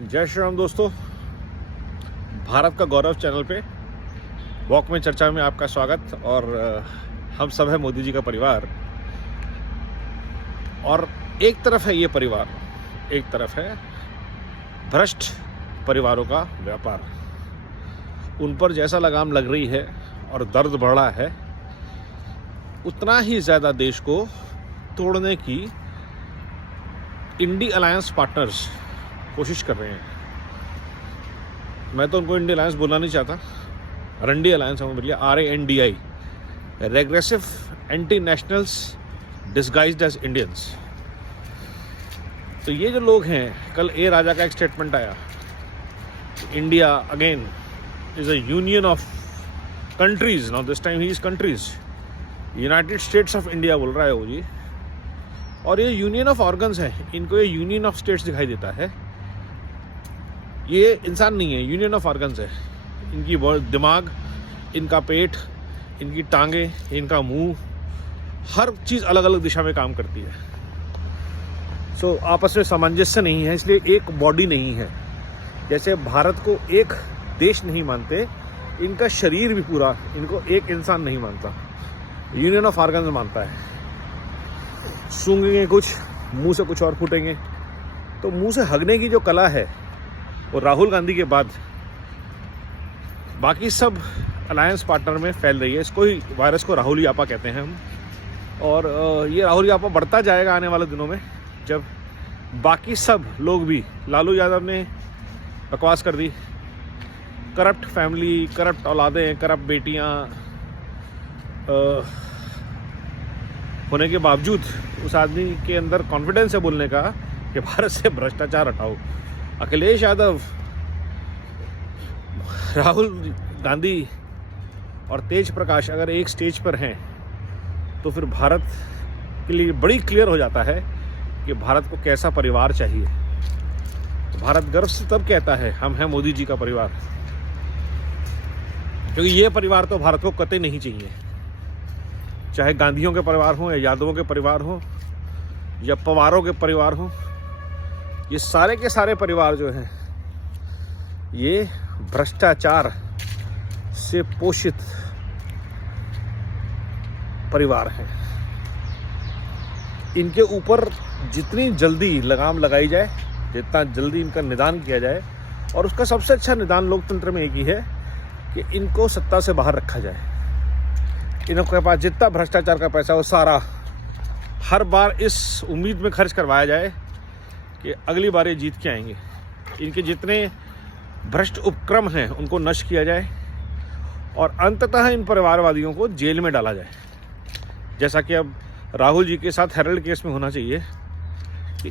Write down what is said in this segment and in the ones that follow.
जय श्री राम दोस्तों, भारत का गौरव चैनल पे वॉक में चर्चा में आपका स्वागत। और हम सब है मोदी जी का परिवार। और एक तरफ है ये परिवार, एक तरफ है भ्रष्ट परिवारों का व्यापार। उन पर जैसा लगाम लग रही है और दर्द बढ़ रहा है, उतना ही ज़्यादा देश को तोड़ने की इंडी अलायंस पार्टनर्स कोशिश कर रहे हैं। मैं तो उनको इंडी अलायंस बोलना नहीं चाहता, रंडी अलायंस हमें मिल RANDI, regressive anti nationals disguised as Indians. तो ये जो लोग हैं, कल ए राजा का एक स्टेटमेंट आया, India again is a union of countries. Now this time he is countries, United states of India बोल रहा है वो जी। और ये यूनियन ऑफ ऑर्गन्स है, इनको ये यूनियन ऑफ स्टेट्स दिखाई देता है। ये इंसान नहीं है, यूनियन ऑफ ऑर्गन्स है। इनकी दिमाग, इनका पेट, इनकी टांगे, इनका मुंह, हर चीज़ अलग अलग दिशा में काम करती है। सो आपस में सामंजस्य नहीं है, इसलिए एक बॉडी नहीं है। जैसे भारत को एक देश नहीं मानते, इनका शरीर भी पूरा इनको एक इंसान नहीं मानता, यूनियन ऑफ ऑर्गन्स मानता है। सूंघेंगे कुछ, मुंह से कुछ और फूटेंगे। तो मुंह से हगने की जो कला है वो राहुल गांधी के बाद बाकी सब अलायंस पार्टनर में फैल रही है। इसको ही वायरस को राहुल यापा कहते हैं हम। और ये राहुल यापा बढ़ता जाएगा आने वाले दिनों में, जब बाकी सब लोग भी, लालू यादव ने बकवास कर दी, करप्ट फैमिली, करप्ट औलादें, करप्ट बेटियां होने के बावजूद उस आदमी के अंदर कॉन्फिडेंस है बोलने का कि भारत से भ्रष्टाचार हटाओ। अखिलेश यादव, राहुल गांधी और तेज प्रकाश अगर एक स्टेज पर हैं तो फिर भारत के लिए बड़ी क्लियर हो जाता है कि भारत को कैसा परिवार चाहिए। तो भारत गर्व से तब कहता है हम हैं मोदी जी का परिवार, क्योंकि ये परिवार तो भारत को कतई नहीं चाहिए। चाहे गांधियों के परिवार हो, या यादवों के परिवार हो, या पवारों के परिवार हो, ये सारे के सारे परिवार जो हैं ये भ्रष्टाचार से पोषित परिवार हैं। इनके ऊपर जितनी जल्दी लगाम लगाई जाए, जितना जल्दी इनका निदान किया जाए, और उसका सबसे अच्छा निदान लोकतंत्र में एक ही है कि इनको सत्ता से बाहर रखा जाए। इनके पास जितना भ्रष्टाचार का पैसा हो सारा हर बार इस उम्मीद में खर्च करवाया जाए कि अगली बार ये जीत के आएंगे। इनके जितने भ्रष्ट उपक्रम हैं उनको नष्ट किया जाए और अंततः इन परिवारवादियों को जेल में डाला जाए, जैसा कि अब राहुल जी के साथ हेरल्ड केस में होना चाहिए। कि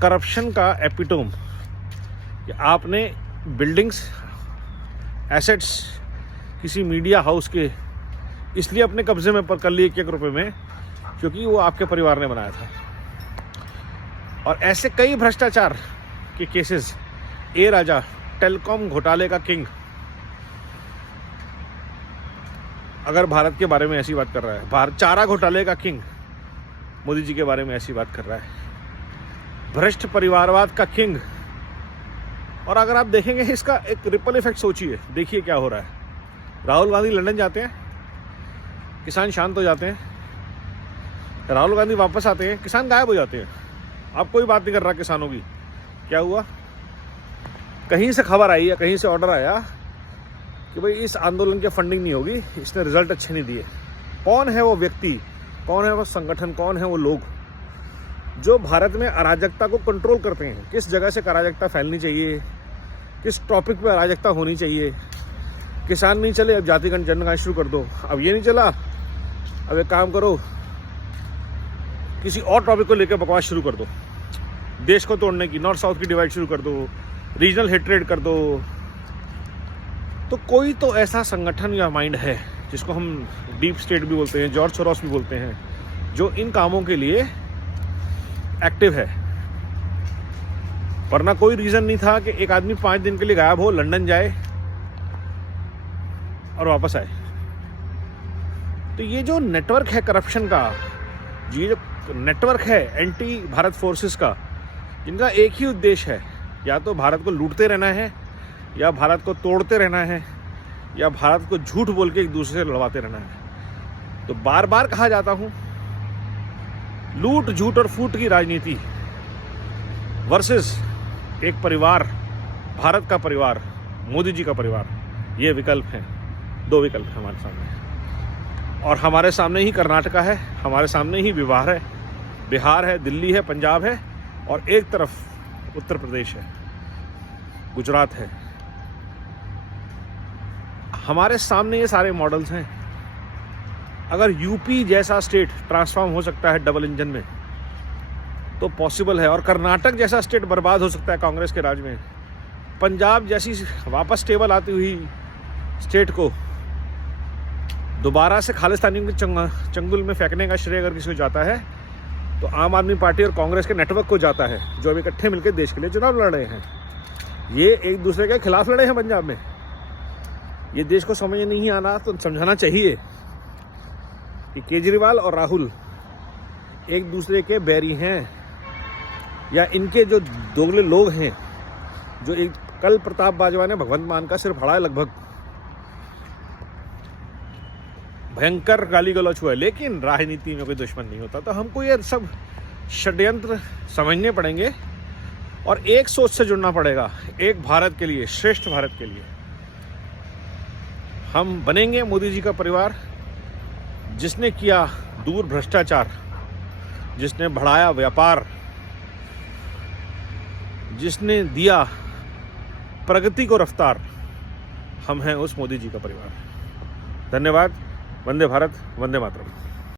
करप्शन का एपिटोम, कि आपने बिल्डिंग्स, एसेट्स किसी मीडिया हाउस के इसलिए अपने कब्जे में कर लिए 1-1 रुपये में क्योंकि वो आपके परिवार ने बनाया था। और ऐसे कई भ्रष्टाचार के केसेस, ए राजा टेलीकॉम घोटाले का किंग अगर भारत के बारे में ऐसी बात कर रहा है, भारत चारा घोटाले का किंग मोदी जी के बारे में ऐसी बात कर रहा है, भ्रष्ट परिवारवाद का किंग। और अगर आप देखेंगे इसका एक रिपल इफेक्ट सोचिए, देखिए क्या हो रहा है। राहुल गांधी लंदन जाते हैं, किसान शांत हो जाते हैं। राहुल गांधी वापस आते हैं, किसान गायब हो जाते हैं। अब कोई बात नहीं कर रहा किसानों की। क्या हुआ? कहीं से खबर आई या कहीं से ऑर्डर आया कि भाई इस आंदोलन की फंडिंग नहीं होगी, इसने रिजल्ट अच्छे नहीं दिए। कौन है वो व्यक्ति, कौन है वो संगठन, कौन है वो लोग जो भारत में अराजकता को कंट्रोल करते हैं? किस जगह से अराजकता फैलनी चाहिए, किस टॉपिक पे अराजकता होनी चाहिए? किसान नहीं चले, अब जाति जनगणना शुरू कर दो। अब ये नहीं चला, अब एक काम करो, किसी और टॉपिक को लेकर बकवास शुरू कर दो। देश को तोड़ने की, नॉर्थ साउथ की डिवाइड शुरू कर दो, रीजनल हेट्रेड कर दो। तो कोई तो ऐसा संगठन या माइंड है जिसको हम डीप स्टेट भी बोलते हैं, जॉर्ज सोरोस भी बोलते हैं, जो इन कामों के लिए एक्टिव है। वरना कोई रीजन नहीं था कि एक आदमी 5 दिन के लिए गायब हो, लंदन जाए और वापस आए। तो ये जो नेटवर्क है करप्शन का, ये जो नेटवर्क है एंटी भारत फोर्सेस का, जिनका एक ही उद्देश्य है या तो भारत को लूटते रहना है, या भारत को तोड़ते रहना है, या भारत को झूठ बोल के एक दूसरे से लड़वाते रहना है। तो बार बार कहा जाता हूँ, लूट झूठ और फूट की राजनीति वर्सेस एक परिवार, भारत का परिवार, मोदी जी का परिवार, ये विकल्प हैं। 2 विकल्प हैं हमारे सामने, और हमारे सामने ही कर्नाटका है, हमारे सामने ही बिहार है, दिल्ली है, पंजाब है, और एक तरफ उत्तर प्रदेश है, गुजरात है। हमारे सामने ये सारे मॉडल्स हैं। अगर यूपी जैसा स्टेट ट्रांसफॉर्म हो सकता है डबल इंजन में तो पॉसिबल है, और कर्नाटक जैसा स्टेट बर्बाद हो सकता है कांग्रेस के राज में, पंजाब जैसी वापस स्टेबल आती हुई स्टेट को दोबारा से खालिस्तानी के चंगुल में फेंकने का श्रेय अगर किसी को जाता है तो आम आदमी पार्टी और कांग्रेस के नेटवर्क को जाता है, जो अभी इकट्ठे मिलकर देश के लिए चुनाव लड़ रहे हैं। ये एक दूसरे के खिलाफ लड़े हैं पंजाब में। ये देश को समझ नहीं आना तो समझाना चाहिए कि केजरीवाल और राहुल एक दूसरे के बैरी हैं, या इनके जो दोगले लोग हैं, जो एक कल प्रताप बाजवा ने भगवंत मान का सिर फाड़ा है, लगभग भयंकर गाली गलौच हुआ है, लेकिन राजनीति में कोई दुश्मन नहीं होता। तो हमको ये सब षड्यंत्र समझने पड़ेंगे और एक सोच से जुड़ना पड़ेगा, एक भारत के लिए, श्रेष्ठ भारत के लिए। हम बनेंगे मोदी जी का परिवार, जिसने किया दूर भ्रष्टाचार, जिसने बढ़ाया व्यापार, जिसने दिया प्रगति को रफ्तार। हम हैं उस मोदी जी का परिवार। धन्यवाद। वंदे भारत, वंदे मातरम।